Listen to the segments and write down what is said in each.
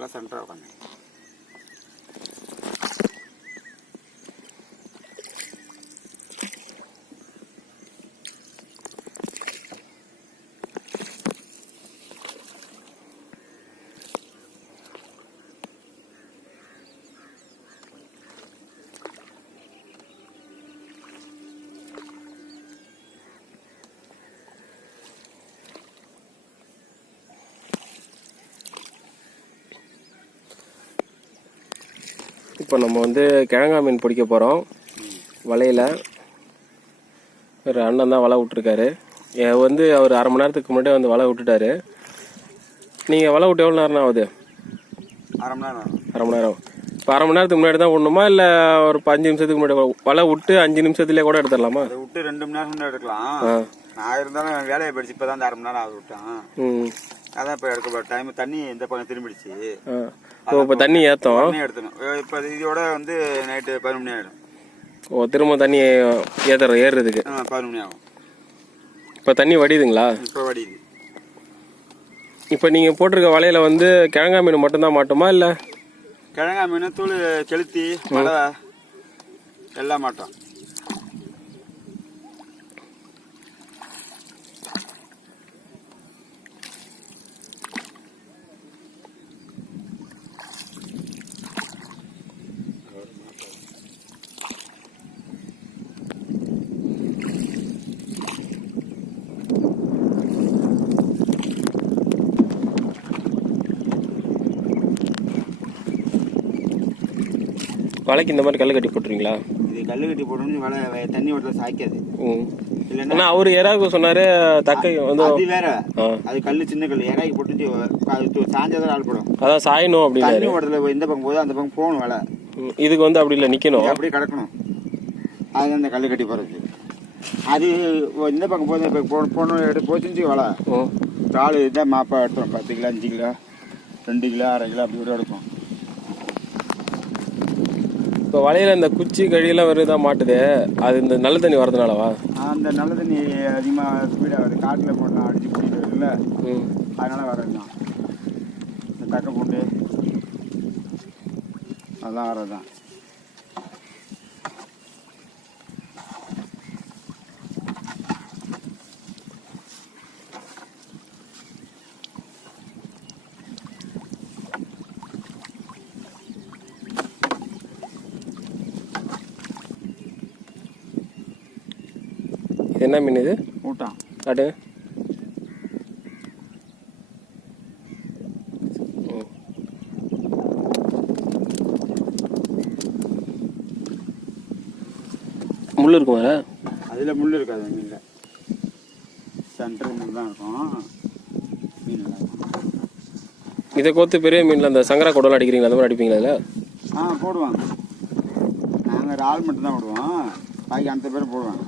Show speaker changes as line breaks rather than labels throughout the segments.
Plaza Central.
இப்போ நம்ம வந்து கிழங்கா மீன் பிடிக்க போகிறோம் வலையில். ஒரு அண்ணன் தான் வலை விட்ருக்காரு ஏ- வந்து அவர் அரை மணி நேரத்துக்கு முன்னாடி வந்து வலை விட்டுட்டாரு. நீங்கள் வலை விட்டு எவ்வளோ நேரம் ஆகுது?
அரை மணி நேரம்.
அரை மணி நேரம். இப்போ அரை மணி நேரத்துக்கு முன்னாடி தான் விடணுமா? இல்லை ஒரு அஞ்சு நிமிஷத்துக்கு முன்னாடி வலை விட்டு அஞ்சு நிமிஷத்துலேயே கூட எடுத்துடலாமா?
அதை விட்டு ரெண்டு மணி நேரம் முன்னாடி எடுக்கலாம். நான் இருந்தாலும் வேலையை படிச்சு இப்போ தான் அரை மணி நேரம் ஆக விட்டேன்.
ம்.
அதான் இப்போ எடுக்க டைம் தண்ணி இந்த பக்கம் திரும்பிடுச்சு.
இப்போ தண்ணி ஏற்றோம்
தண்ணி எடுத்தணும் இப்போ இதோட வந்து நைட்டு பதினொரு மணி ஆகிடும்
ஓ திரும்ப தண்ணி ஏற்றுற ஏறுறதுக்கு?
பதினொரு மணி ஆகும்.
இப்போ தண்ணி வடியுதுங்களா?
இப்போ வடியுது.
இப்போ நீங்கள் போட்டிருக்க வலையில் வந்து கிழங்கா மீன் மட்டும்தான் மாட்டுமா இல்லை?
கிழங்கா மீன் தூள் செலுத்தி மழை எல்லாம் மாட்டோம்.
வலைக்கு இந்த மாதிரி கல் கட்டி போட்டுருவீங்களா?
இது கல்லு கட்டி போட்டோம்னு வலை தண்ணி ஓட்டல சாய்க்காது. இல்லைன்னா
அவர் யாராவது சொன்னார் தக்கை வந்து
அது வேற. அது கல்லு சின்ன கல் இறக்கி போட்டு சாஞ்சாதான் ஆள் போடும்.
அதான் சாயணும் அப்படின்னாரு.
தண்ணி ஓட்டல இந்த பக்கம் போது அந்த பக்கம் போகணும் வலை.
இதுக்கு வந்து அப்படி இல்லை நிற்கணும்
அப்படியே கிடக்கணும். அது அந்த கல்லு கட்டி போறது அது இந்த பக்கம் போது இப்போ போ போகணும் எடுத்து போச்சுன்னு வலை. கால் இதான் மாப்பா எடுத்தோம் பத்து கிலோ அஞ்சு கிலோ ரெண்டு கிலோ அரை கிலோ அப்படி கூட எடுக்கும்.
இப்போ வலையில் இந்த குச்சி கழியெல்லாம் வருதா மாட்டுது. அது இந்த நல்ல தண்ணி வரதுனாலவா?
அந்த நல்ல தண்ணி அதிகமாக ஸ்பீடாக வருது. காட்டில் போடலாம் அடிச்சு பிடிக்கிட்டு வருதுல்ல அதனால வர்றது தான். இந்த தக்க பூண்டு. அதெல்லாம் வர்றது தான்.
என்ன மீன் இது?
ஊட்டம்
காட்டு. ம். முள் இருக்கும் வேற?
அதில் முள் இருக்காது மீனில். சென்டர் முள் தான் இருக்கும். மீன்
இதை கோத்து பெரிய மீனில் அந்த சங்கரா குடலாம் அடிக்கிறீங்களா? அந்த மாதிரி அடிப்பீங்களா அதில்
ஆ போடுவாங்க. நாங்கள் இறால் மட்டும் தான் போடுவோம். பாக்கி அந்த பேர் போடுவாங்க.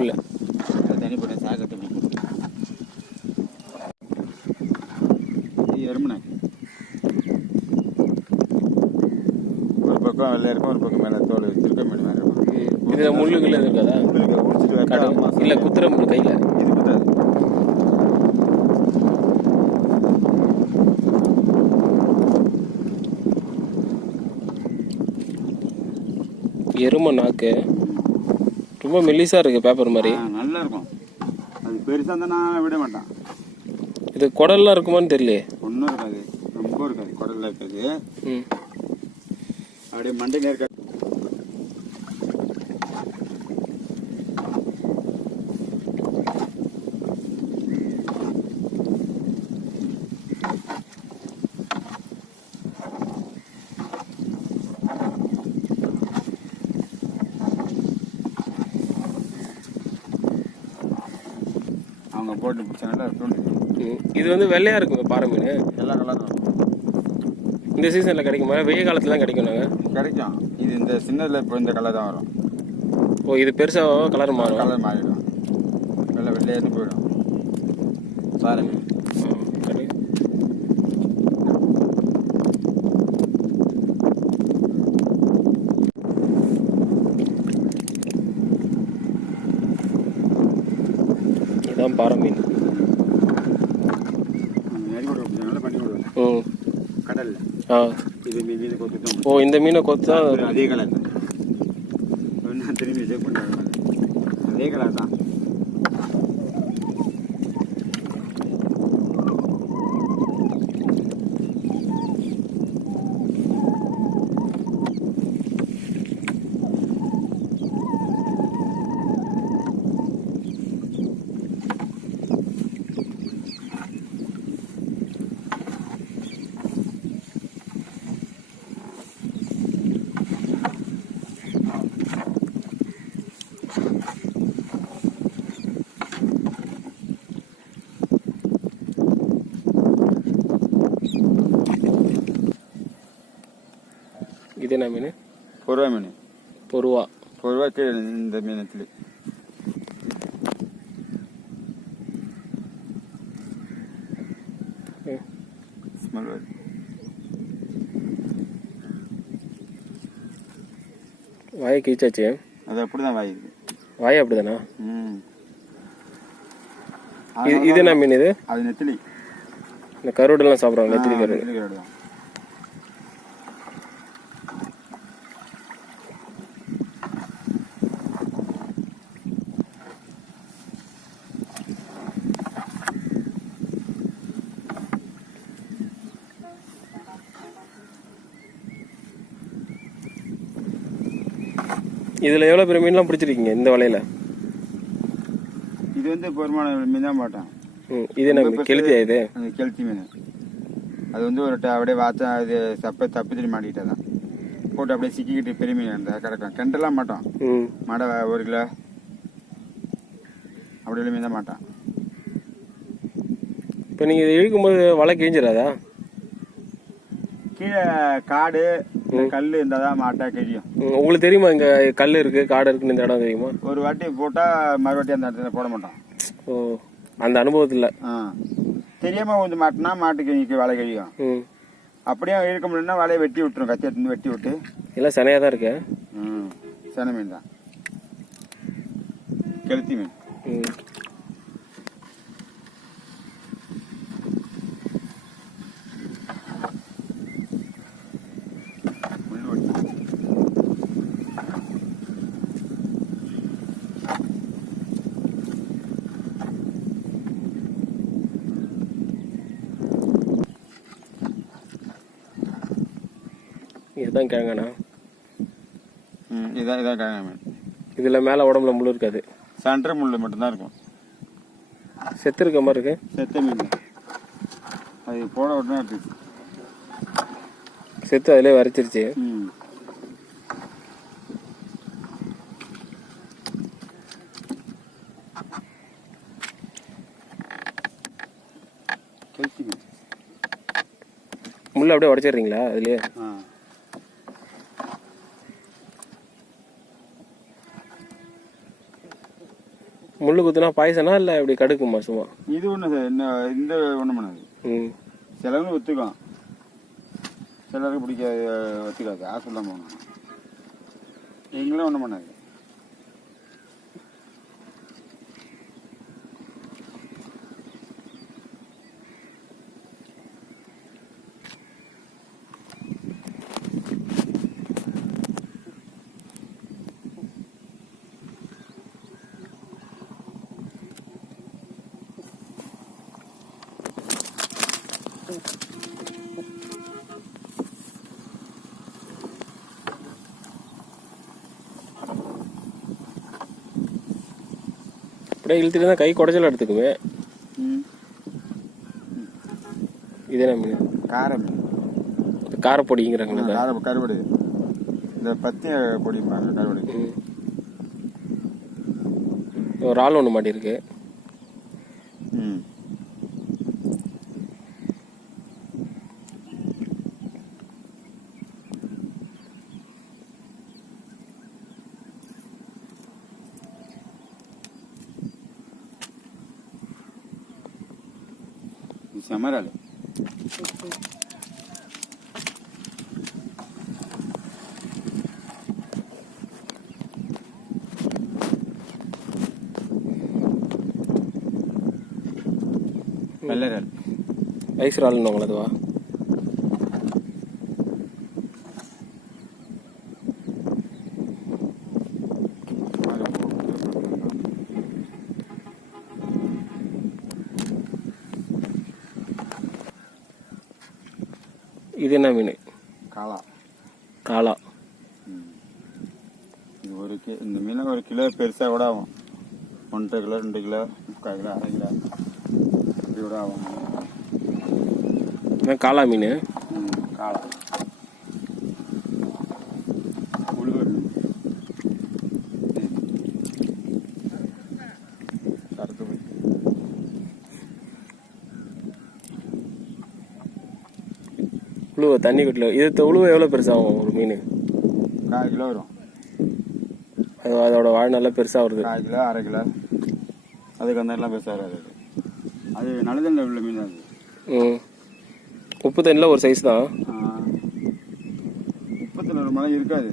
அப்படி போட்டோம் இது எறும்புனாக்கு ஒரு பக்கம் வெள்ளை இருக்கும் ஒரு பக்கம் மேலே தோல் திருக்க மீன் மாதிரி இருக்கும்.
இதில் முள்ளுக்குள்ள இருக்காதா?
அம்மா
இல்லை குத்துற முள் கையில்.
இது குத்தாது.
எருமை நாக்கு. ரொம்ப மெல்லிஸாக இருக்குது பேப்பர் மாதிரி.
நல்லா இருக்கும் அது பெருசாக இருந்தால் நான் விட மாட்டேன்.
இது குடல்லாம் இருக்குமான்னு தெரியலையே.
ஒன்றும் இருக்காது. ரொம்ப இருக்காது. குடல்ல இருக்காது. அப்படியே மண்டையில இருக்காது அவங்க போட்டு பிடிச்சாங்கல்ல தூண்டி
ம். இது வந்து வெள்ளையாக இருக்குங்க பாறை மீன்.
எல்லா கலரும் இருக்கும்.
இந்த சீசனில் கிடைக்குமா? வெயில் காலத்துல தான் கிடைக்கும் நாங்கள்
கிடைக்கும். இது இந்த சின்னதில் இப்போ இந்த கலர் தான் வரும்.
ஓ இது பெருசாக கலர் மாறும்.
கலர் மாறிடும். வெள்ளை வெள்ளையாட்டு போயிடும்.
சரி. பாறை மீன்.
நெறி கூட நல்லா பண்ணி விடுவேன்
ம்.
கடல்ல.
ஆ.
இது மீன் கொத்துட்டோம்
ஓ இந்த மீனை கொத்தா
அதே கலர் தான் ஒன்று திரும்பி செக் பண்ணுறாங்க அதே கலர் தான்
இது என்ன மீன்
பொருவா மீன்
பொருவா
பொருவா கீழே இந்த மீனத்தில். ஸ்மெல் வருது
வாயை கீச்சாச்சு
அது அப்படி தான் வாயுது
வாய் அப்படிதானா
ம்
இது என்ன மீன் இது
அது நெத்திலி
இந்த கருவாடெல்லாம் சாப்பிட்றாங்க நெத்திலி கருவாடு இதில் எவ்வளோ பெரிய மீன்லாம் பிடிச்சிருக்கீங்க இந்த வலையில?
இது வந்து பெருமான மீன் தான் போட்டேன்
ம் இது என்ன கெளுத்தியா இது?
கெளுத்தி மீன். அது வந்து ஒரு அப்படியே வாத்தா அது தப்ப தப்பிச்சு மாட்டிக்கிட்டே தான் போட்டு அப்படியே சிக்கிக்கிட்டு பெரிய மீன் இருந்தால் கிடக்கும். கெண்டெல்லாம் மாட்டோம். மாடை ஒரு கிலோ. அப்படி மீன் தான் மாட்டான்
இப்போ நீங்கள் இதை இழுக்கும்போது வலை கிழிஞ்சிடாதா
கீழே காடு கல் இருந்தால் தான் மாட்டா கிழியும்.
உங்களுக்கு தெரியுமா இங்கே கல் இருக்குது காடு இருக்குன்னு இந்த இடம் தெரியுமா?
ஒரு வாட்டி போட்டால் மறுவாட்டி அந்த இடத்துல போட மாட்டோம்.
ஓ அந்த அனுபவத்தில்
தெரியாம வந்து மாட்டினா மாட்டுக்கு இன்னைக்கு வலை கழியும். அப்படியே இழுக்க முடியலன்னா வலையை வெட்டி விட்டுரும் கத்தி எடுத்து வெட்டி விட்டு.
எல்லாம் சனையாக தான் இருக்கு?
ம். சென மீன் தான். கெளுத்தி மீன்.
இதுதான் கிழங்கண்ணா
ம் இதான் இதான் கிழங்கு மீன்
இதில் மேலே உடம்புல முள்ளு இருக்காது.
சென்டர் முள் மட்டும்தான் இருக்கும்.
செத்து இருக்க மாதிரி இருக்கு.
செத்த மீன். அது போட உடனே எடுத்துச்சு
செத்து அதிலே வரைச்சிருச்சு.
ம்.
முள்ளை அப்படியே உடச்சிடுறீங்களா அதுலேயே? முள்ளு குத்துனா பாய்சனா இல்லை இப்படி கடுக்குமா சும்மா?
இது ஒன்று இந்த ஒன்றும் பண்ணாது.
ம்.
சிலவங்க ஒத்துக்கும். சிலருக்கு பிடிக்காது ஒத்துக்காது. ஹாஸ்பிட்டல் போகணும்? எங்களும் ஒன்றும் பண்ணாது
அப்படியே இழுத்துட்டு கை குடைச்சல் எடுத்துக்குமே
ம்.
இது மீன்?
கார மீன்.
காரப்பொடிங்கிறாங்களா
கார கருவடு. இந்த பத்திய பொடிப்பாங்க கருவடு.
ஒரு ஆள் ஒன்று மாட்டியிருக்கு.
ம். Amaral. വെള്ളരാൽ
ഐസ് റാലുണ്ടോ നമ്മളതുവാ இது என்ன மீன்
காளா
காளா
இது ஒரு இந்த மீன் ஒரு கிலோ பெருசாக கூட ஆகும். ஒன்றரை கிலோ ரெண்டு கிலோ முக்கால் கிலோ அரை கிலோ. அப்படி கூட ஆகும்.
காளா மீன்.
காளா உழுவு மீன் கருத்து மீன்.
உழுவ தண்ணி கட்டில். இது உழுவ எவ்வளோ பெருசாகும் ஒரு மீன்?
கால் கிலோ வரும்.
அது அதோட வாழ் நல்லா பெருசாக வருது.
கால் கிலோ அரை கிலோ. அதுக்கு அந்த எல்லாம் பெருசாக வராது அது. நல்லதண்ணில் உள்ள மீன் அது.
ம். உப்பு தண்ணியில் ஒரு சைஸ் தான்.
முப்பத்தில் ஒரு மழை இருக்காது.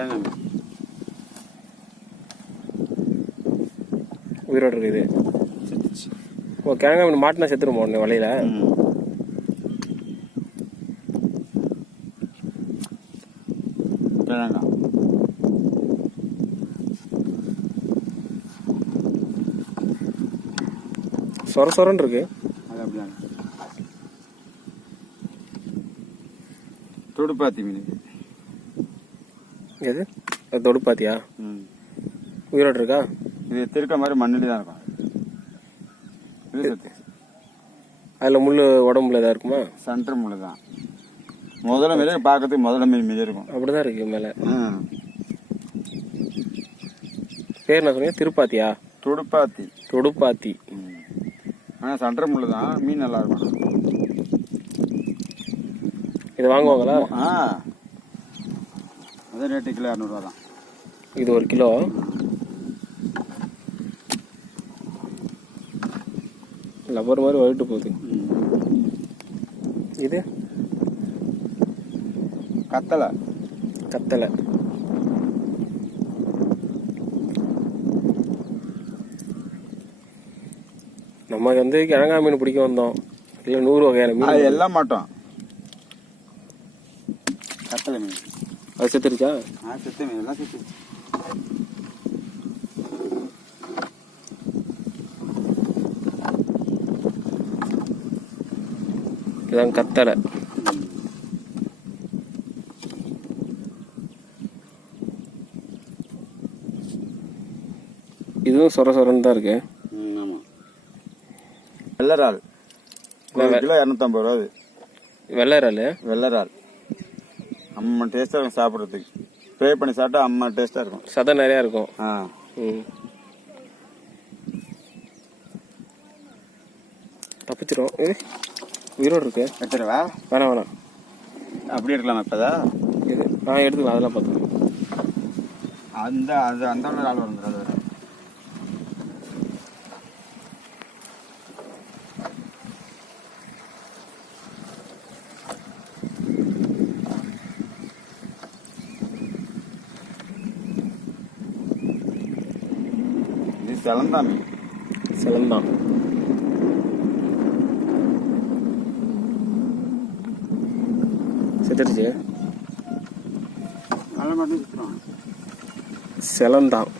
தேங்காய் மீன்.
உயிரோடு இருக்குது ஓ கிழங்கா மீன் மாட்டினா செத்துருமா உடனே வலையில.
கிழங்கா
சொர சொரன்னு இருக்கு
அது துடுப்பாத்தி மீன்.
எது? அது தொடு பாத்தியா
ம்.
உயிரோடு இருக்கா?
இது திருக்க மாதிரி மண்ணிலே தான் இருக்கும். இது சத்து.
அதில் முள் உடம்புல எதா இருக்குமா?
சென்டர் முள்ளு தான் முதல்ல மீன் பார்க்கறதுக்கு முதல்ல மீன் மீது இருக்கும்.
அப்படிதான் இருக்கு மேலே. பேர் என்ன சொன்னீங்க? திருப்பாத்தியா?
துடுப்பாத்தி.
தொடுப்பாத்தி.
ம். ஆனா சென்டர் முள்ளு தான் மீன் நல்லா இருக்கும்.
இது வாங்குவாங்களா?
ஆ. அதே ரேட்டு கிலோ இரநூறுவா தான்.
இது ஒரு கிலோ? லப்பர் மாதிரி வழுட்டு போகுது. இது?
கத்தலை.
கத்தலை. நமக்கு வந்து கிழங்கா மீன் பிடிக்க வந்தோம். இல்லை நூறு வகையான மீன்.
எல்லாம் மாட்டோம். கத்தலை மீன்.
அது செத்துருச்சா?
ஆ செத்து மீன் எல்லாம்
இதான் கத்தலை. இதுவும் சொர சொரன்னு தான் இருக்கு.
ஆமாம் வெள்ளரால் ஒரு கிலோ இரநூத்தம்பது ரூபா
வெள்ளை இறாலு?
வெள்ளரால் அம்மா டேஸ்ட்டாக இருக்கும் சாப்பிட்றதுக்கு. ப்ரே பண்ணி சாப்பிட்டா அம்மா டேஸ்ட்டாக இருக்கும்.
சதை நிறையா இருக்கும்.
ஆ.
ம். தப்பிச்சிரும். இது உயிரோடு இருக்கு.
எடுத்துருவா
வேணாம் வேணாம்.
அப்படி இருக்கலாமா இப்போதா
இது நான் எடுத்துக்கலாம் அதெல்லாம் பார்த்தேன்
அந்த அது அந்த ஆள் வரும். அது வரும். இது சிலந்தா மீன்
சிலந்தான் செத்துடுச்சு
நல்ல மட்டும்
சிலந்தான்